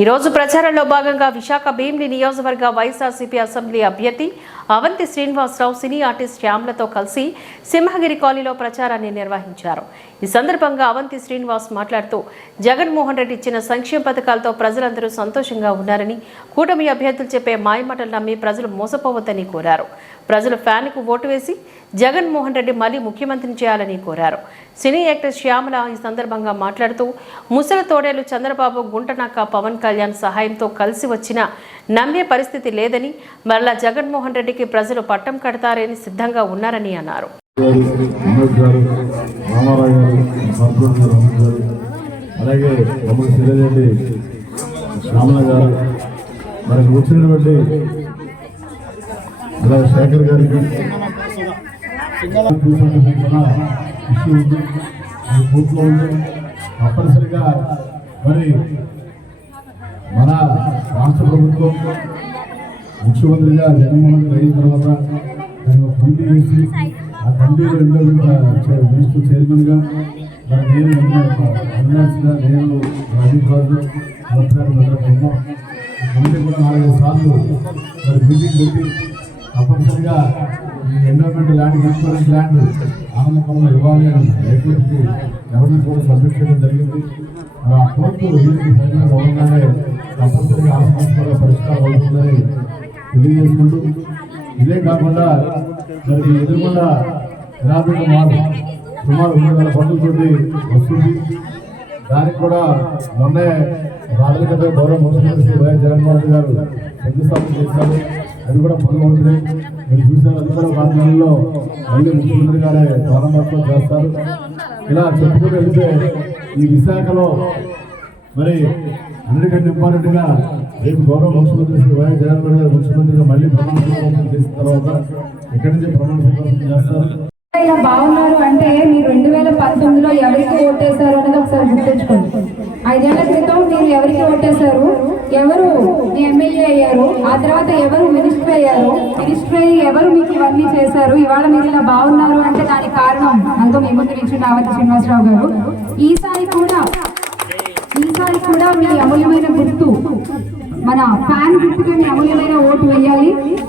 ఈ రోజు ప్రచారంలో భాగంగా విశాఖ భీమిలి నియోజకవర్గ వైఎస్ఆర్సీపీ అసెంబ్లీ అభ్యర్థి అవంతి శ్రీనివాసరావు సినీ ఆర్టిస్ట్ శ్యామ్లతో కలిసి సింహగిరి కాలనీలో ప్రచారాన్ని నిర్వహించారు. ఈ సందర్భంగా అవంతి శ్రీనివాస్ మాట్లాడుతూ జగన్మోహన్ రెడ్డి ఇచ్చిన సంక్షేమ పథకాలతో ప్రజలందరూ సంతోషంగా ఉన్నారని కూటమి అభ్యర్థులు చెప్పే మాయమాటలు నమ్మి ప్రజలు మోసపోవద్దని కోరారు. ప్రజలు ఫ్యాన్కు ఓటు వేసి జగన్మోహన్ రెడ్డి మళ్ళీ ముఖ్యమంత్రిని చేయాలని కోరారు. సినీ యాక్టర్ శ్యామల ఈ సందర్భంగా మాట్లాడుతూ ముసలి తోడేలు చంద్రబాబు గుంటనాక పవన్ కళ్యాణ్ సహాయంతో కలిసి వచ్చిన నమ్మే పరిస్థితి లేదని మరలా జగన్మోహన్ రెడ్డికి ప్రజలు పట్టం కడతారని సిద్ధంగా ఉన్నారని అన్నారు. అలాగే శ్యామల గారు మనకు వచ్చినటువంటి శేఖర్ గారికి తప్పనిసరిగా మరి మన రాష్ట్ర ప్రభుత్వం ముఖ్యమంత్రిగా జగన్మోహన్ రెడ్డి తర్వాత నేను ఒక కమిటీ వేసి ఆ కమిటీలో రెండో మినిస్టర్ చైర్మన్గా మరి నేను అవినాష్గా నేను రాజీవ్ రాజు కలెక్టర్ ఉన్నాం. కమిటీ కూడా నాలుగైదు సార్లు మరి మీటింగ్ పెట్టి తప్పనిసరిగా ఎండోమెంట్ ల్యాండ్ ఇన్సూరెన్స్ ల్యాండ్ ఆనందపరంలో ఇవ్వాలి అని హైకోర్టుకి ఎవరిని కూడా సబ్మిట్ చేయడం జరిగింది. అలా ఆ కోర్టు దీనికి ఫైనల్ అవ్వగానే తప్పనిసరిగా ఆ సమస్యల పరిష్కారం అవుతుందని తెలియజేసుకుంటూ ఇదే కాకుండా మరి ఎదురుకొండ గ్రామీణ మాల్ సుమారు రెండు వేల పన్నులతోటి వస్తుంది. దానికి కూడా మొన్నే రాజకీయ గౌరవ ముఖ్యమంత్రి వైఎస్ జగన్మోహన్ రెడ్డి గారు శంకుస్థాపన చేశారు. అది కూడా పనులు మీరు చూసారు అది కూడా నాలుగు మళ్ళీ ముఖ్యమంత్రి గారే ప్రారంభోత్సవం చేస్తారు. ఇలా చెప్పుకుంటూ వెళ్తే ఈ విశాఖలో మరి అన్నిటికంటే ఇంపార్టెంట్గా రేపు గౌరవ ముఖ్యమంత్రి శ్రీ వైఎస్ జగన్మోహన్ గారు ముఖ్యమంత్రిగా మళ్ళీ ప్రమాణ స్వీకారం చేసిన తర్వాత ఇక్కడి నుంచి ప్రమాణ స్వీకారం చేస్తారు. ఇలా బాగున్నారు అంటే మీరు రెండు వేల పంతొమ్మిదిలో ఎవరికి ఓటేశారు అనేది ఒకసారి గుర్తించుకోండి. ఐదేళ్ళ క్రితం మీరు ఎవరికి ఓటేశారు? ఎవరు మీ ఎమ్మెల్యే అయ్యారు? ఆ తర్వాత ఎవరు మినిస్టర్ అయ్యారు? మినిస్టర్ అయ్యి ఎవరు మీకు ఇవన్నీ చేశారు? ఇవాళ మీరు ఇలా బాగున్నారు అంటే దానికి కారణం అందులో మీ ముందు నుంచి నావతి శ్రీనివాసరావు గారు. ఈసారి కూడా ఈసారి కూడా మీ అమూల్యమైన గుర్తు మన ఫ్యాన్ గుర్తుగా మీ అమూల్యమైన ఓటు వేయాలి.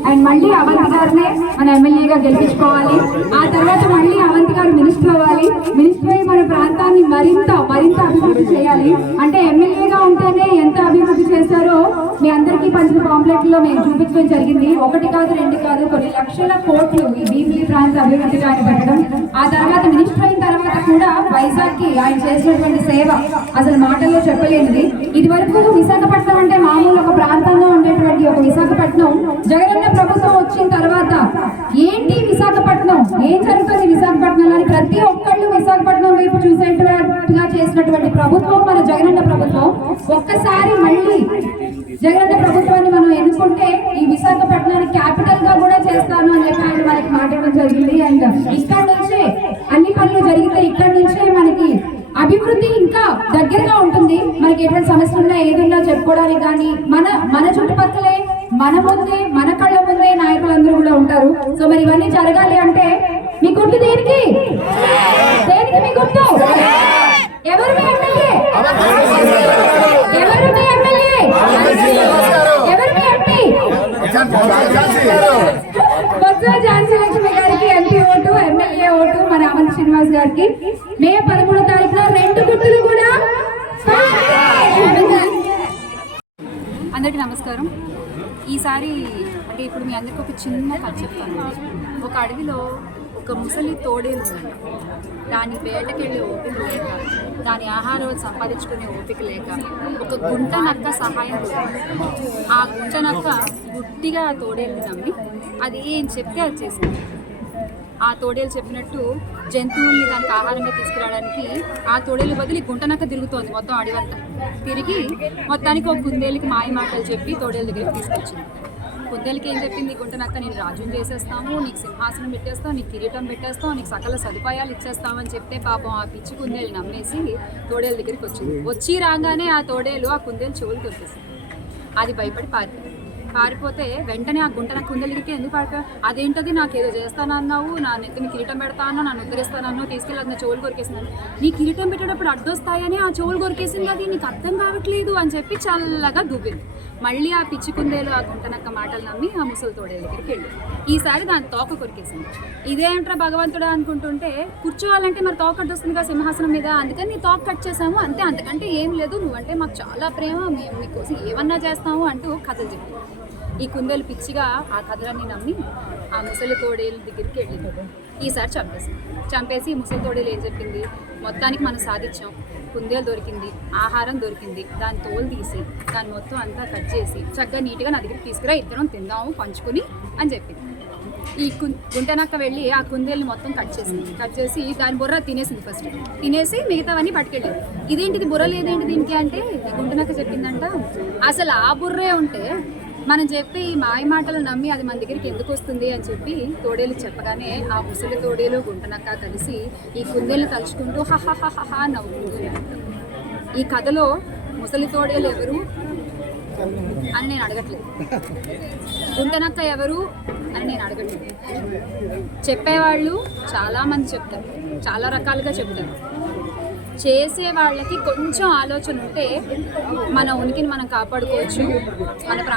అండ్ మళ్ళీ అవంతి గారినే మన ఎమ్మెల్యేగా గెలిపించుకోవాలి. ఆ తర్వాత మళ్ళీ అవంతి గారు మినిస్టర్ అవ్వాలి. మినిస్టర్ అయ్యి మన ప్రాంతాన్ని మరింత మరింత అభివృద్ధి చేయాలి. అంటే ఎమ్మెల్యేగా ఉంటేనే ఎంత అభివృద్ధి చేశారో మీ అందరికీ పంచిన పాంప్లెట్లో మేము చూపించడం జరిగింది. ఒకటి కాదు రెండు కాదు కొన్ని లక్షల కోట్లు ఈ భీమిలి ప్రాంత అభివృద్ధి కానీ పెట్టడం. ఆ తర్వాత మినిస్టర్ అయిన తర్వాత కూడా వైజాగ్కి ఆయన చేసినటువంటి సేవ అసలు మాటల్లో చెప్పలేనిది. ఇది వరకు విశాఖపట్నం అంటే మామూలు ఒక ప్రాంతంలో ఉండేటువంటి ఒక విశాఖపట్నం జగనన్న ప్రభుత్వం వచ్చిన తర్వాత ఏంటి విశాఖపట్నం? ఏం జరుగుతుంది విశాఖపట్నంలో? అని ప్రతి ఒక్కళ్ళు విశాఖపట్నం వైపు చూసేట్టుగా చేసినటువంటి ప్రభుత్వం మన జగనన్న ప్రభుత్వం ఒక్కసారి మళ్ళీ జగనన్న ప్రభుత్వాన్ని మనం ఎన్నుకుంటే ఈ విశాఖపట్నాన్ని క్యాపిటల్గా కూడా చేస్తాను అని చెప్పి ఆయన మనకి మాట్లాడడం జరిగింది. అండ్ ఇక్కడ నుంచే అన్ని పనులు జరిగితే ఇక్కడ నుంచే మనకి అభివృద్ధి ఇంకా దగ్గరగా ఉంటుంది. మనకి ఎటువంటి సమస్య ఉన్నా ఏదున్నా చెప్పుకోవడానికి కానీ మన మన చుట్టుపక్కలే మన ముందే మన కళ్ళ ముందే నాయకులందరూ కూడా ఉంటారు. సో మరి ఇవన్నీ జరగాలి అంటే మీ గుర్తు దేనికి? దేనికి మీ గుర్తు ఎవరు మీ ఎమ్మెల్యే? ఎవరు మీ ఎమ్మెల్యే? ఎవరు మీ ఎంపీ? బొత్స ఝాన్సీ లక్ష్మి గారికి ఎంపీ ఓటు ఎమ్మెల్యే ఓటు మన అమంత్ శ్రీనివాస్ గారికి. మే పదమూడో తారీఖున రెండు గుర్తులు కూడా అందరికీ నమస్కారం. ఈసారి అంటే ఇప్పుడు మీ అందరికీ ఒక చిన్న కథ చెప్తాను. ఒక అడవిలో ఒక ముసలి తోడేలు ఉంది దాని వేటకెళ్ళే ఓపిక లేక దాని ఆహారం సంపాదించుకునే ఓపిక లేక ఒక గుంట నక్క సహాయం ఆ గుంట నక్క గుట్టిగా తోడేలు నమ్మి అది ఏం చెప్తే అది చేసింది. ఆ తోడేలు చెప్పినట్టు జంతువుల్ని దానికి ఆహారంగా తీసుకురావడానికి ఆ తోడేలు బదిలి గుంటనక్క తిరుగుతోంది మొత్తం అడివంతా తిరిగి మొత్తానికి ఒక కుందేలుకి మాయ మాటలు చెప్పి తోడేలు దగ్గరికి తీసుకొచ్చింది. కుందేలుకి ఏం చెప్పింది? గుంటనక్క నేను రాజుని చేసేస్తాము నీకు సింహాసనం పెట్టేస్తాం నీకు కిరీటం పెట్టేస్తాం నీకు సకల సదుపాయాలు ఇచ్చేస్తామని చెప్తే పాపం ఆ పిచ్చి కుందేలు నమ్మేసి తోడేలు దగ్గరికి వచ్చింది. వచ్చి రాగానే ఆ తోడేలు ఆ కుందేలు చెవులు తొలిపేసింది అది భయపడి పారిపోయింది. పారిపోతే వెంటనే ఆ గుంట నాకు కుందలికి ఎందుకు పారిపో అదేంటది? నాకు ఏదో చేస్తానన్నావు నా నెత్తిని కిరీటం పెడతాను నన్ను ఉద్ధరిస్తానన్నావు తీసుకెళ్ళి అది నా చెవులు కొరికేసినాను నీ కిరీటం పెట్టేటప్పుడు అడ్డొస్తాయని ఆ చెవులు కొరికేసింది అది నీకు అర్థం కావట్లేదు అని చెప్పి చల్లగా దూపింది మళ్ళీ ఆ పిచ్చి కుందేలు ఆ గుంటనక్క మాటలు నమ్మి ఆ ముసలి తోడే దగ్గరికి వెళ్ళి ఈసారి దాని తోక కొరికేసింది. ఇదేంట్రా భగవంతుడా అనుకుంటుంటే కూర్చోవాలంటే మరి తోక అడ్డొస్తుంది కదా సింహాసనం మీద అందుకని నీ తోక కట్ చేసాము అంతే అంతకంటే ఏం లేదు. నువ్వంటే మాకు చాలా ప్రేమ. మేము మీకోసం ఏమన్నా చేస్తాము అంటూ కథలు చెప్పి ఈ కుందేలు పిచ్చిగా ఆ కథలన్నీ నమ్మి ఆ ముసలి తోడేలు దగ్గరికి వెళ్ళింది. ఈసారి చంపేసి చంపేసి ముసలి తోడేలు ఏం చెప్పింది? మొత్తానికి మనం సాధించాం. కుందేలు దొరికింది. ఆహారం దొరికింది. దాని తోలు తీసి దాని మొత్తం అంతా కట్ చేసి చక్కగా నీట్గా నా దగ్గరికి తీసుకురా ఇద్దరం తిందాము పంచుకుని అని చెప్పింది. ఈ కు గుంటనక్క వెళ్ళి ఆ కుందేలు మొత్తం కట్ చేసింది. కట్ చేసి దాని బుర్ర తినేసింది ఫస్ట్ తినేసి మిగతావన్నీ పట్టుకెళ్ళింది. ఇదేంటిది బుర్ర లేదేంటి దీనికి అంటే ఈ గుంటనక్క చెప్పిందంట అసలు ఆ బుర్రే ఉంటే మనం చెప్పి ఈ మాయ మాటలు నమ్మి అది మన దగ్గరికి ఎందుకు వస్తుంది అని చెప్పి తోడేలు చెప్పగానే ఆ ముసలి తోడేలు గుంటనక్క కలిసి ఈ కుందేలు తలుచుకుంటూ హహహహహ నవ్వుకుంటూ ఈ కథలో ముసలి తోడేలు ఎవరు అని నేను అడగట్లేదు. గుంటనక్క ఎవరు అని నేను అడగట్లేదు. చెప్పేవాళ్ళు చాలామంది చెప్తారు. చాలా రకాలుగా చెప్తారు. చేసే వాళ్ళకి కొంచెం ఆలోచన ఉంటే మన ఉనికిని మనం కాపాడుకోవచ్చు మన ప్రాణ